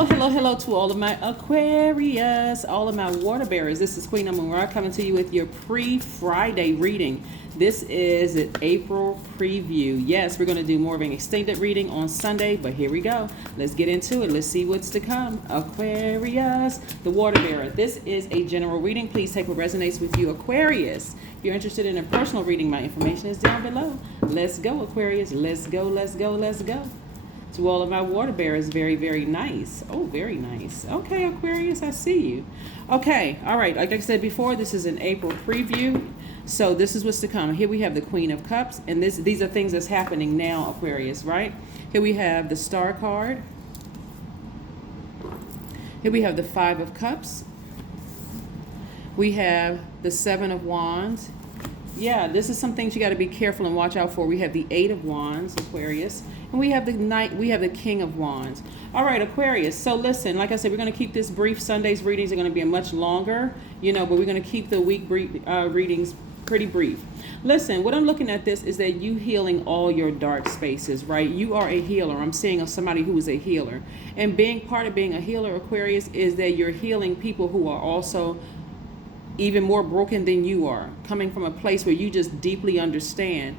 Hello to all of my Aquarius, all of my water bearers. This is Queen Amun Ra coming to you with your pre-Friday reading. This is an April preview. Yes, we're going to do more of an extended reading on Sunday, but here we go. Let's get into it. Let's see what's to come. Aquarius, the water bearer. This is a general reading. Please take what resonates with you, Aquarius. If you're interested in a personal reading, my information is down below. Let's go, Aquarius. Let's go, let's go, let's go. To all of my water bearers, very, very nice. Oh, very nice. Okay, Aquarius, I see you. Okay, all right. Like I said before, this is an April preview. So this is what's to come. Here we have the Queen of Cups, and these are things that's happening now, Aquarius, right? Here we have the Star card. Here we have the Five of Cups. We have the Seven of Wands. Yeah, this is some things you got to be careful and watch out for. We have the Eight of Wands, Aquarius. And we have the Knight, we have the King of Wands. All right, Aquarius. So listen, like I said, we're going to keep this brief. Sunday's readings are going to be much longer, but we're going to keep the week readings pretty brief. Listen, what I'm looking at this is that you healing all your dark spaces, right? You are a healer. I'm seeing somebody who is a healer. And being part of being a healer, Aquarius, is that you're healing people who are also even more broken than you are, coming from a place where you just deeply understand.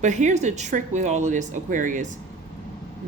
But here's the trick with all of this, Aquarius.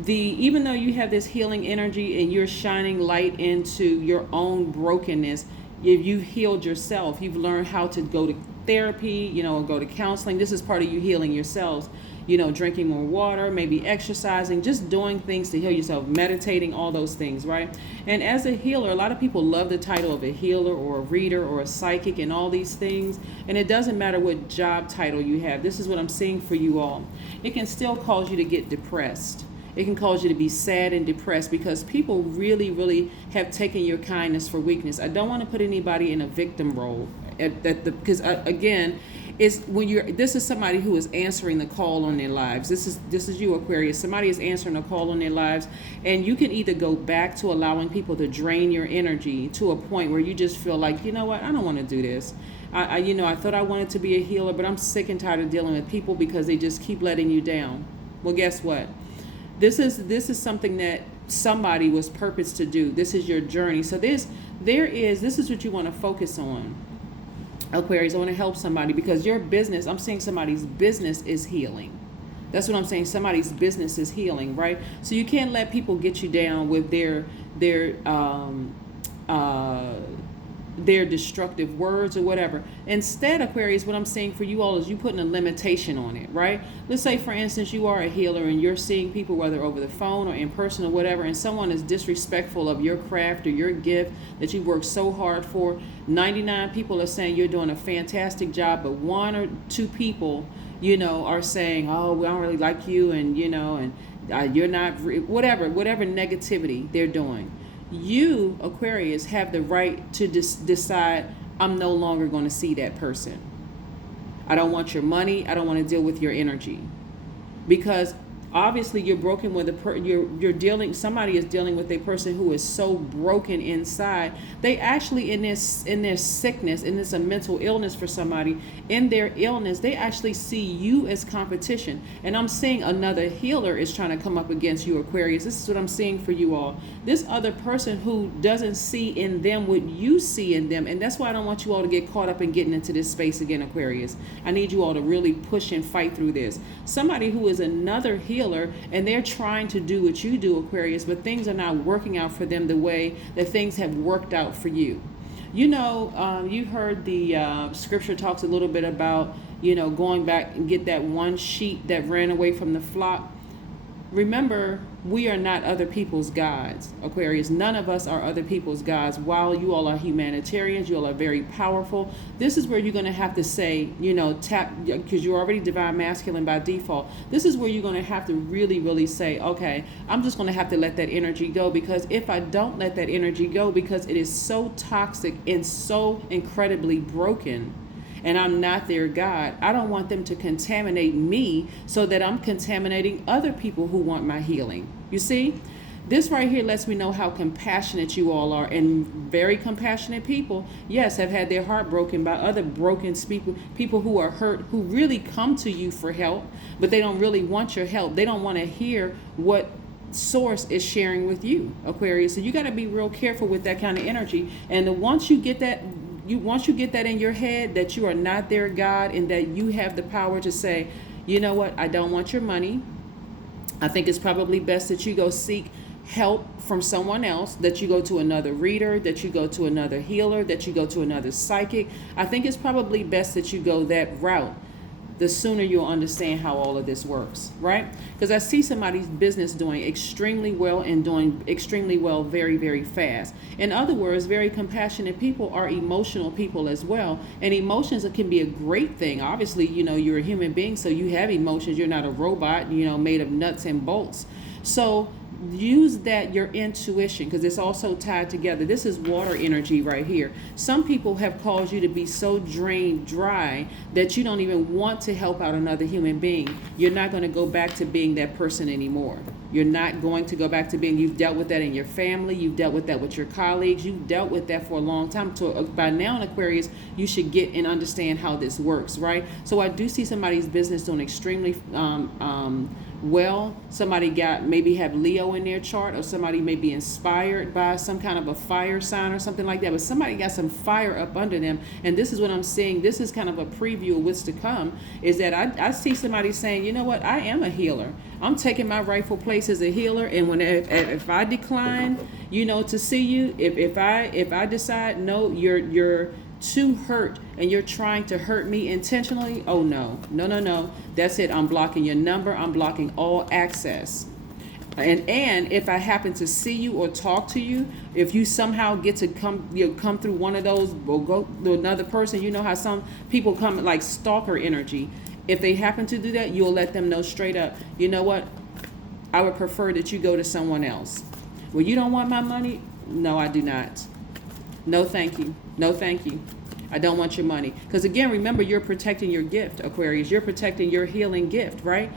Even though you have this healing energy and you're shining light into your own brokenness, you've healed yourself. You've learned how to go to therapy, go to counseling. This is part of you healing yourselves. Drinking more water, maybe exercising, just doing things to heal yourself, meditating, all those things, right? And as a healer, a lot of people love the title of a healer or a reader or a psychic and all these things. And it doesn't matter what job title you have. This is what I'm seeing for you all. It can still cause you to get depressed. It can cause you to be sad and depressed because people really, really have taken your kindness for weakness. I don't want to put anybody in a victim role because again, it's when this is somebody who is answering the call on their lives. This is you, Aquarius. Somebody is answering a call on their lives, and you can either go back to allowing people to drain your energy to a point where you just feel like, you know what, I don't want to do this. I thought I wanted to be a healer, but I'm sick and tired of dealing with people because they just keep letting you down. Well, guess what? This is something that somebody was purposed to do. This is your journey. So this is what you want to focus on. Aquarius, I want to help somebody because your business, I'm saying somebody's business is healing. That's what I'm saying. Somebody's business is healing, right? So you can't let people get you down with their destructive words or whatever. Instead, Aquarius, what I'm saying for you all is you putting a limitation on it, right? Let's say, for instance, you are a healer and you're seeing people, whether over the phone or in person or whatever, and someone is disrespectful of your craft or your gift that you worked so hard for. 99 people are saying you're doing a fantastic job, but one or two people, are saying, oh, we don't really like you, and, you're not, whatever negativity they're doing. You, Aquarius, have the right to decide, I'm no longer going to see that person. I don't want your money. I don't want to deal with your energy. Because obviously you're broken with somebody is dealing with a person who is so broken inside. They actually in their sickness, and it's a mental illness for somebody, in their illness, they actually see you as competition. And I'm seeing another healer is trying to come up against you, Aquarius. This is what I'm seeing for you all. This other person who doesn't see in them what you see in them. And that's why I don't want you all to get caught up in getting into this space again, Aquarius. I need you all to really push and fight through this. Somebody who is another healer, and they're trying to do what you do, Aquarius, but things are not working out for them the way that things have worked out for you. You heard the scripture talks a little bit about, going back and get that one sheep that ran away from the flock. Remember, we are not other people's gods, Aquarius. None of us are other people's gods. While you all are humanitarians, you all are very powerful. This is where you're going to have to say, tap, because you're already divine masculine by default. This is where you're going to have to really, really say, okay, I'm just going to have to let that energy go, because if I don't let that energy go, because it is so toxic and so incredibly broken, and I'm not their God, I don't want them to contaminate me so that I'm contaminating other people who want my healing. You see? This right here lets me know how compassionate you all are, and very compassionate people, yes, have had their heart broken by other broken people who are hurt, who really come to you for help, but they don't really want your help. They don't want to hear what source is sharing with you, Aquarius. So you got to be real careful with that kind of energy. And once you get that in your head that you are not their God and that you have the power to say, you know what, I don't want your money. I think it's probably best that you go seek help from someone else, that you go to another reader, that you go to another healer, that you go to another psychic. I think it's probably best that you go that route. The sooner you'll understand how all of this works, right? Because I see somebody's business doing extremely well and doing extremely well very, very fast. In other words, very compassionate people are emotional people as well. And emotions can be a great thing. Obviously, you're a human being, so you have emotions. You're not a robot, made of nuts and bolts. So use your intuition, because it's also tied together. This is water energy right here. Some people have caused you to be so drained dry that you don't even want to help out another human being. You're not going to go back to being that person anymore. You're not going to go back to being, you've dealt with that in your family, you've dealt with that with your colleagues, you've dealt with that for a long time. So by now in Aquarius, you should get and understand how this works, right? So I do see somebody's business doing extremely well. Somebody maybe have Leo in their chart, or somebody may be inspired by some kind of a fire sign or something like that, but somebody got some fire up under them. And this is what I'm seeing. This is kind of a preview of what's to come, is that I see somebody saying, you know what, I am a healer. I'm taking my rightful place as a healer, and if I decline, to see you, if I decide no, you're too hurt and you're trying to hurt me intentionally, oh no, that's it. I'm blocking your number. I'm blocking all access. And if I happen to see you or talk to you, if you somehow get to come through one of those or go to another person, you know how some people come like stalker energy. If they happen to do that, you'll let them know straight up, you know what, I would prefer that you go to someone else. Well, you don't want my money? No, I do not. No, thank you. No, thank you. I don't want your money. Because again, remember, you're protecting your gift, Aquarius. You're protecting your healing gift, right?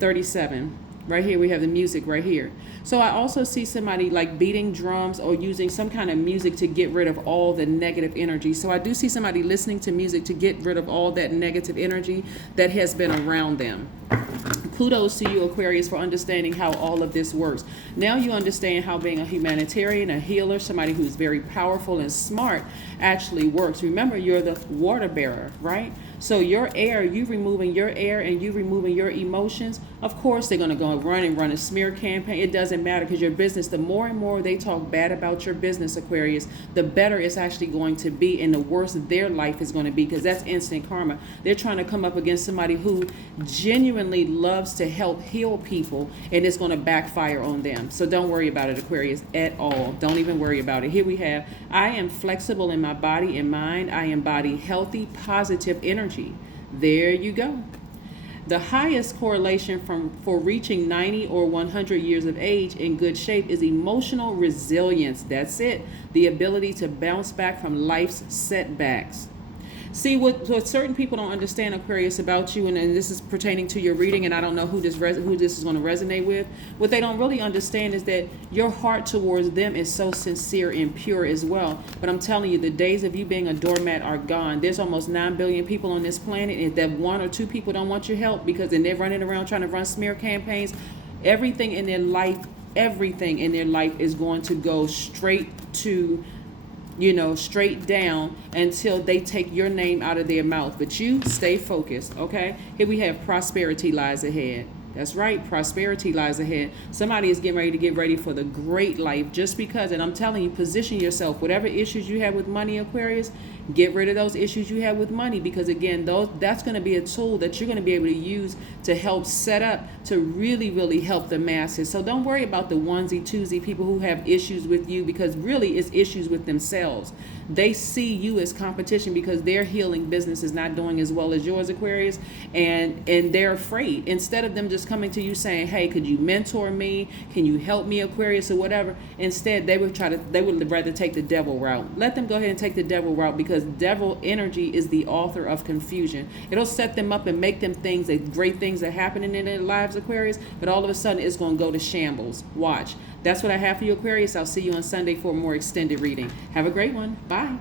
37. Right here, we have the music right here. So I also see somebody like beating drums or using some kind of music to get rid of all the negative energy. So I do see somebody listening to music to get rid of all that negative energy that has been around them. Kudos to you, Aquarius, for understanding how all of this works. Now you understand how being a humanitarian, a healer, somebody who's very powerful and smart actually works. Remember, you're the water bearer, right? So your air, you removing your air and you removing your emotions, of course they're going to go and run a smear campaign. It doesn't matter, because your business, the more and more they talk bad about your business, Aquarius, the better it's actually going to be, and the worse their life is going to be, because that's instant karma. They're trying to come up against somebody who genuinely loves to help heal people, and it's going to backfire on them. So don't worry about it, Aquarius, at all. Don't even worry about it. Here we have, I am flexible in my body and mind. I embody healthy, positive energy. There you go. The highest correlation for reaching 90 or 100 years of age in good shape is emotional resilience. That's it. The ability to bounce back from life's setbacks. See, what certain people don't understand, Aquarius, about you, and this is pertaining to your reading, and I don't know who this is going to resonate with. What they don't really understand is that your heart towards them is so sincere and pure as well. But I'm telling you, the days of you being a doormat are gone. There's almost 9 billion people on this planet, and if that 1 or 2 people don't want your help because then they're running around trying to run smear campaigns, everything in their life is going to go straight to, straight down until they take your name out of their mouth. But you stay focused, okay? Here we have prosperity lies ahead. That's right, prosperity lies ahead. Somebody is getting ready for the great life just because, and I'm telling you, position yourself. Whatever issues you have with money, Aquarius, get rid of those issues you have with money, because again, that's going to be a tool that you're going to be able to use to help set up to really, really help the masses. So don't worry about the onesie, twosie people who have issues with you, because really it's issues with themselves. They see you as competition because their healing business is not doing as well as yours, Aquarius, and they're afraid. Instead of them just coming to you saying, hey, could you mentor me? Can you help me, Aquarius, or whatever? Instead, they would rather take the devil route. Let them go ahead and take the devil route, because devil energy is the author of confusion. It'll set them up and make them think that great things are happening in their lives, Aquarius, but all of a sudden it's going to go to shambles. Watch. That's what I have for you, Aquarius. I'll see you on Sunday for a more extended reading. Have a great one. Bye.